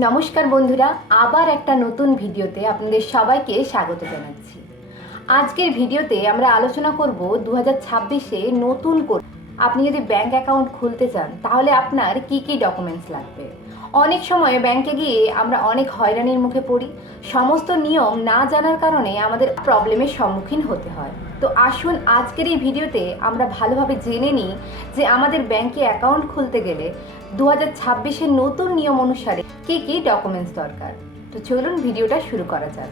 নমস্কার বন্ধুরা, আবার একটা নতুন ভিডিওতে আপনাদের সবাইকে স্বাগত জানাচ্ছি। আজকের ভিডিওতে আমরা আলোচনা করব 2026-এ নতুন করে আপনি যদি ব্যাংক অ্যাকাউন্ট খুলতে চান তাহলে আপনার কি কি ডকুমেন্টস লাগবে। অনেক সময় ব্যাংকে গিয়ে আমরা অনেক হয়রানির মুখে পড়ি, সমস্ত নিয়ম না জানার কারণে আমাদের প্রবলেমের সম্মুখীন হতে হয়। তো আসুন আজকের এই ভিডিওতে আমরা ভালোভাবে জেনে নিই যে আমাদের ব্যাংকে অ্যাকাউন্ট খুলতে গেলে 2026-এর নতুন নিয়ম অনুসারে কি কি ডকুমেন্টস দরকার। তো চলুন ভিডিওটা শুরু করা যাক।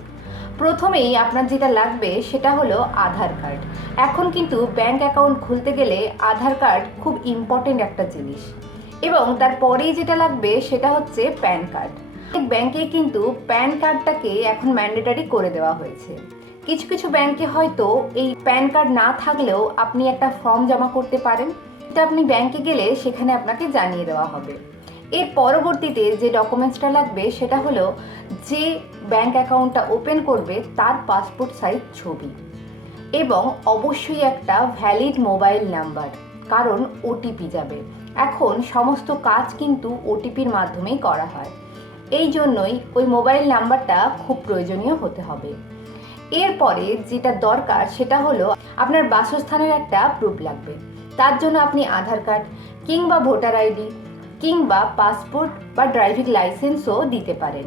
প্রথমেই আপনার যেটা লাগবে সেটা হলো আধার কার্ড। এখন কিন্তু ব্যাংক অ্যাকাউন্ট খুলতে গেলে আধার কার্ড খুব ইম্পর্টেন্ট একটা জিনিস, এবং তারপরেই যেটা লাগবে সেটা হচ্ছে প্যান কার্ড। ব্যাংকে কিন্তু প্যান কার্ডটাকে এখন ম্যান্ডেটরি করে দেওয়া হয়েছে। কিছু কিছু ব্যাংকে হয়তো এই প্যান কার্ড না থাকলেও আপনি একটা ফর্ম জমা করতে পারেন, এটা আপনি ব্যাংকে গেলে সেখানে আপনাকে জানিয়ে দেওয়া হবে। এর পরবর্তীতে যে ডকুমেন্টসটা লাগবে সেটা হলো যে ব্যাংক অ্যাকাউন্টটা ওপেন করবে তার পাসপোর্ট সাইজ ছবি, এবং অবশ্যই একটা ভ্যালিড মোবাইল নাম্বার, কারণ ওটিপি যাবে। এখন সমস্ত কাজ কিন্তু ওটিপির মাধ্যমেই করা হয়, এই জন্যই ওই মোবাইল নাম্বারটা খুব প্রয়োজনীয় হতে হবে। এরপরে যেটা দরকার সেটা হলো আপনার বাসস্থানের একটা প্রুফ লাগবে। তার জন্য আপনি আধার কার্ড কিংবা ভোটার আইডি কিংবা পাসপোর্ট বা ড্রাইভিং লাইসেন্সও দিতে পারেন।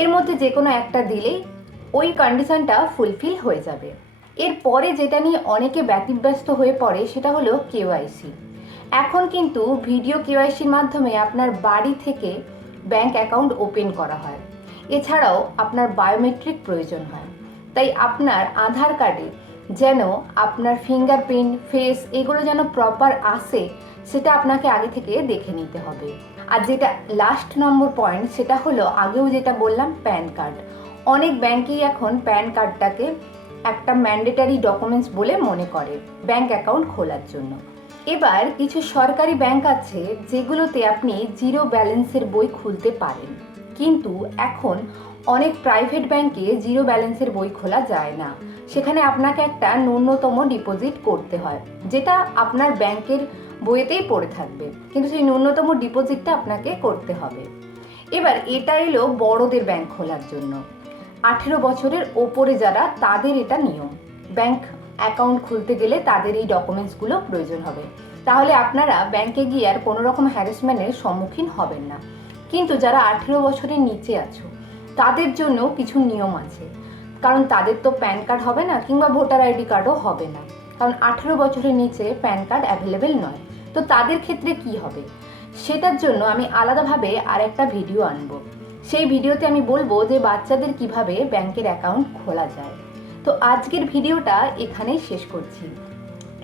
এর মধ্যে যে কোনো একটা দিলেই ওই কন্ডিশনটা ফুলফিল হয়ে যাবে। এরপরে যেটা নিয়ে অনেকে ব্যতিব্যস্ত হয়ে পড়ে সেটা হলো কেওয়াইসি। এখন কিন্তু ভিডিও কেওয়াইসির মাধ্যমে আপনার বাড়ি থেকে ব্যাংক অ্যাকাউন্ট ওপেন করা হয়। এছাড়াও আপনার বায়োমেট্রিক প্রয়োজন হয়, তাই আপনার আধার কার্ডে যেন আপনার ফিঙ্গারপ্রিন্ট, ফেস এগুলো যেন প্রপার আসে সেটা আপনাকে আগে থেকে দেখে নিতে হবে। আর যেটা লাস্ট নম্বর পয়েন্ট সেটা হলো আগেও যেটা বললাম, প্যান কার্ড। অনেক ব্যাংকেই এখন প্যান কার্ডটাকে একটা ম্যান্ডেটারি ডকুমেন্টস বলে মনে করে ব্যাংক অ্যাকাউন্ট খোলার জন্য। এবার কিছু সরকারি ব্যাংক আছে যেগুলোতে আপনি জিরো ব্যালেন্সের বই খুলতে পারেন, কিন্তু এখন অনেক প্রাইভেট ব্যাংকে জিরো ব্যালেন্সের বই খোলা যায় না। সেখানে আপনাকে একটা ন্যূনতম ডিপোজিট করতে হয়, যেটা আপনার ব্যাংকের বইয়েতেই পড়ে থাকবে, কিন্তু সেই ন্যূনতম ডিপোজিটটা আপনাকে করতে হবে। এবার এটা এলো বড়দের ব্যাংক খোলার জন্য, 18 বছরের ওপরে যারা, তাদের এটা নিয়ম। ব্যাংক অ্যাকাউন্ট খুলতে গেলে তাদের এই ডকুমেন্টসগুলো প্রয়োজন হবে, তাহলে আপনারা ব্যাংকে গিয়ে আর কোনো রকম হ্যারাসমেন্টের সম্মুখীন হবেন না। কিন্তু যারা 18 বছরের নিচে আছো তাদের জন্য কিছু নিয়ম আছে, কারণ তাদের তো প্যান কার্ড হবে না কিংবা ভোটার আইডি কার্ডও হবে না, কারণ 18 বছরের নিচে প্যান কার্ড অ্যাভেলেবেল নয়। তো তাদের ক্ষেত্রে কি হবে সেটার জন্য আমি আলাদাভাবে আর একটা ভিডিও আনবো। সেই ভিডিওতে আমি বলবো যে বাচ্চাদের কিভাবে ব্যাংকের অ্যাকাউন্ট খোলা যায়। তো আজকের ভিডিওটা এখানেই শেষ করছি।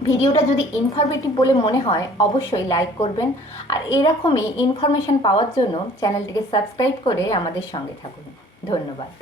ভিডিওটা যদি ইনফরমেটিভ বলে মনে হয় অবশ্যই লাইক করবেন, আর এরকমই ইনফরমেশন পাওয়ার জন্য চ্যানেলটিকে সাবস্ক্রাইব করে আমাদের সঙ্গে থাকুন। ধন্যবাদ।